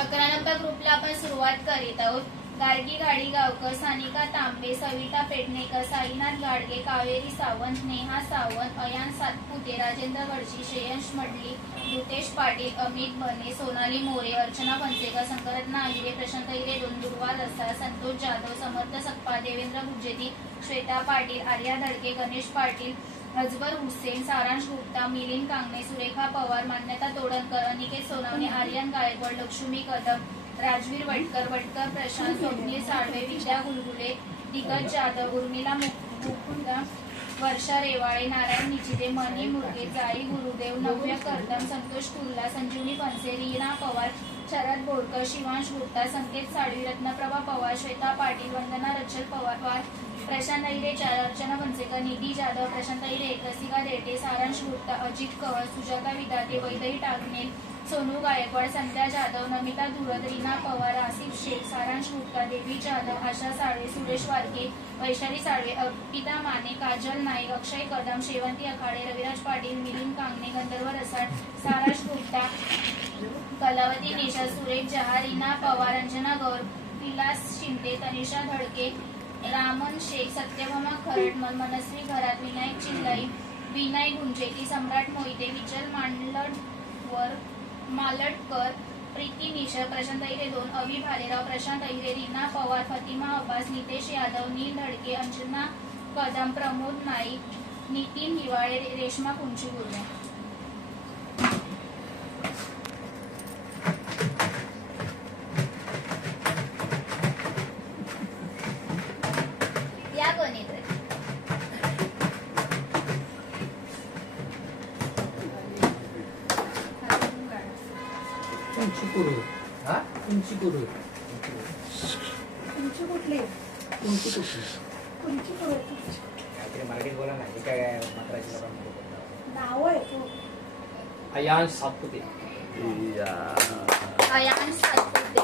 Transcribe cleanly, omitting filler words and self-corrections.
11 number ग्रुपला आपण सुरुवात करीत आहोत। गाडगी गाडी गावकर, सानिका तांबे, सविता पेडणेकर, साईनाथ गाडगे, कावेरी सावंत, नेहा सावंत, अयान सातपुते, राजेंद्र गडशी, श्रेयंश मडली, दुतेश पाटील, अमित बने, सोनाली मोरे, अर्चना फणसेकर, शंकररत्ना आहिरे, प्रशांत हिरे, दुर्वा रसाळ, संतोष जाधव, समर्थ सकपाळ, देवेंद्र गुज्जेती, श्वेता पाटील, आर्या धडके, गणेश पाटील, अजबर हुसेन, सारांश गुप्ता, मिलिंद कांगणे, सुरेखा पवार, मान्यता तोडणकर, अनिकेत सोनावणे, आर्यन गायकवाड, लक्ष्मी कदम, राजवीर वटकर प्रशांत, स्वप्नील साळवे, विद्या गुलगुले, दिग्गज जाधव, उर्मिला मुकुंदा, वर्षा रेवाळे, नारायण निचिते, मनी मुरगे, जाई गुरुदेव, नव्य करदम, संतोष कुल्ला, संजीवनी फणसे, रीना पवार, शरद बोरकर, शिवांश गुप्ता, संकेत साळवी, रत्नप्रभा पवार, श्वेता पाटील, वंदना रचल पवार, प्रशांत अहिरे, अर्चना फणसेकर, निधी जाधव, प्रशांत अहिरे, रसिका देटे, सारांश गुप्ता, अजित कवळ, सुजाता विदाते, वैदई टाकणे, सोनू गायकवाड, संध्या जाधव, नमिता धुरत, रीना पवार, आसिफ शेख, सारांश गुप्ता, देवी जाधव, आशा साळवे, सुरेश वारके, वैशाली साळवे, अर्पिता माने, काजल नाईक, अक्षय कदम, शेवंती अखाडे, रविराज पाटील, मिलिंद कांगणे, गंधर्व रसाळ, सारांश गुप्ता, कलावती नेशा, सुरेश जहा, रीना पवार, अंजना गौर, विलास शिंदे, तनिषा धडके, रामन शेख, सत्यभामा खरटमल, मनस्वी घरात, विनायक चिल्लाई, विनय गुंजेती, सम्राट मोहिते, विचल मालटकर, प्रीती मिश्र, प्रशांत अहिरे 2, अभि भालेराव, प्रशांत अहिरे, रीना पवार, फतिमा अब्बास, नितेश यादव, नील धडके, अंजना कदम, प्रमोद नाईक, नितीन हिवाळे, रेश्मा कुंची या गणित तुमची मराठीत बोला ना, हे काय मात्राची नाव आहे? अयान सातपुते. अयान सातपुते.